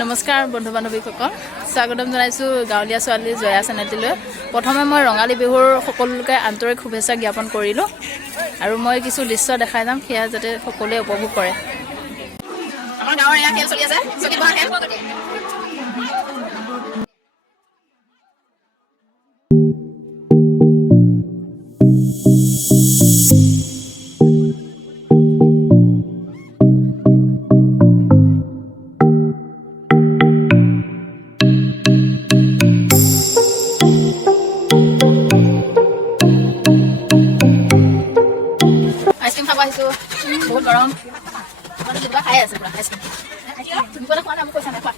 নমস্কাৰ বন্ধু বান্ধৱীসকল স্বাগতম জনাইছোঁ গাঁৱলীয়া ছোৱালী জয়া চেনেলটিলৈ প্ৰথমে মই ৰঙালী বিহুৰ সকলোকে আন্তৰিক শুভেচ্ছা জ্ঞাপন কৰিলোঁ আৰু মই কিছু দৃশ্য দেখাই যাম সেয়া যাতে সকলোৱে উপভোগ কৰে আমাৰ গাঁৱৰ এয়া খেল চলি আছে চকী বহা খেল বহুত গৰম মানে কিবা খাই আছে পুৰা আইচক্ৰীম তুমি কোনে খোৱা না মোক কৈছা না খোৱা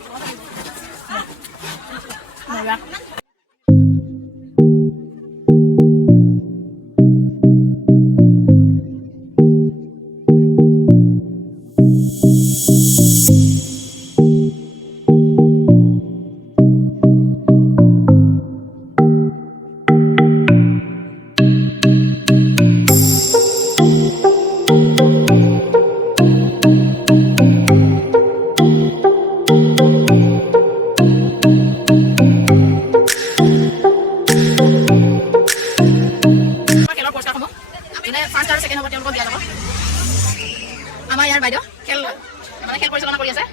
আমাৰ ইয়াৰ বাইদেউ খেল পৰিচালনা কৰি আছে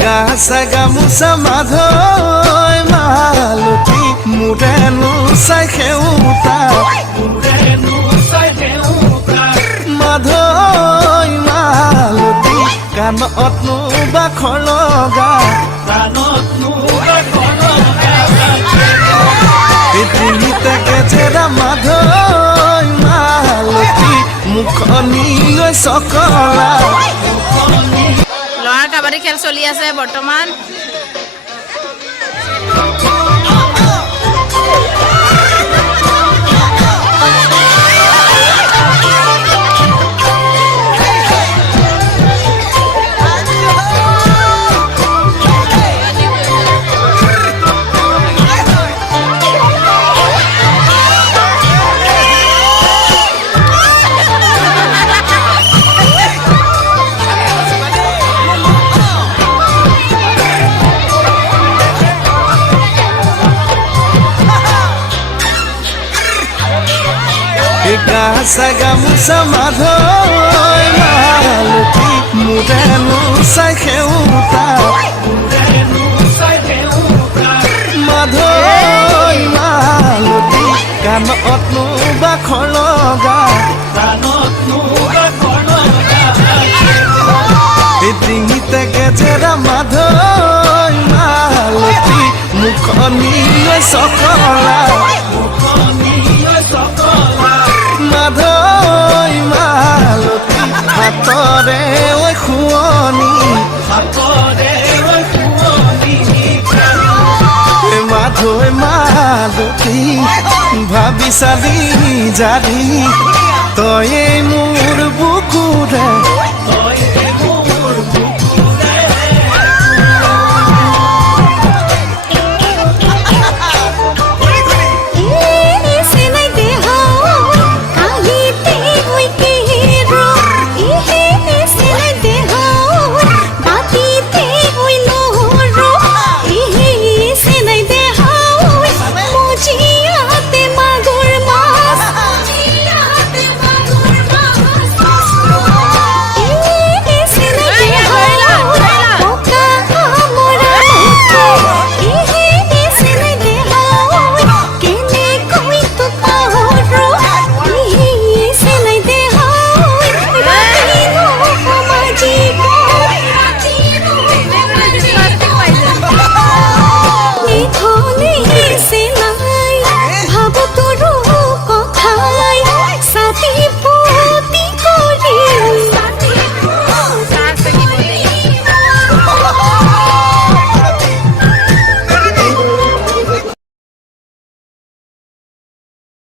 গাছা গামোচা মাধৈ মালতী মোৰেনো চাই সেউতা মাধৈ মালতী কাণতনো বাখৰ লগা পৃথিৱীতে গেজেৰা মাধৈ মালতী মুখনি লৈ চকলা ল'ৰাৰ কাবাডী খেল চলি আছে বৰ্তমান গাছা গামোচা মাধৈ মালতী মোৰেনো চাই সেউতা মাধৈ মালতী কাণতনো বাখৰ লগা ডিঙিতে গেজেৰা মাধৈ মালতী মুখনি লৈ চকলা মাধৈ মালতী হাতৰে ঐ শুৱনি মাধৈ মালতী ভাবি চালি জাৰি তয়ে মোৰ বুকুৰে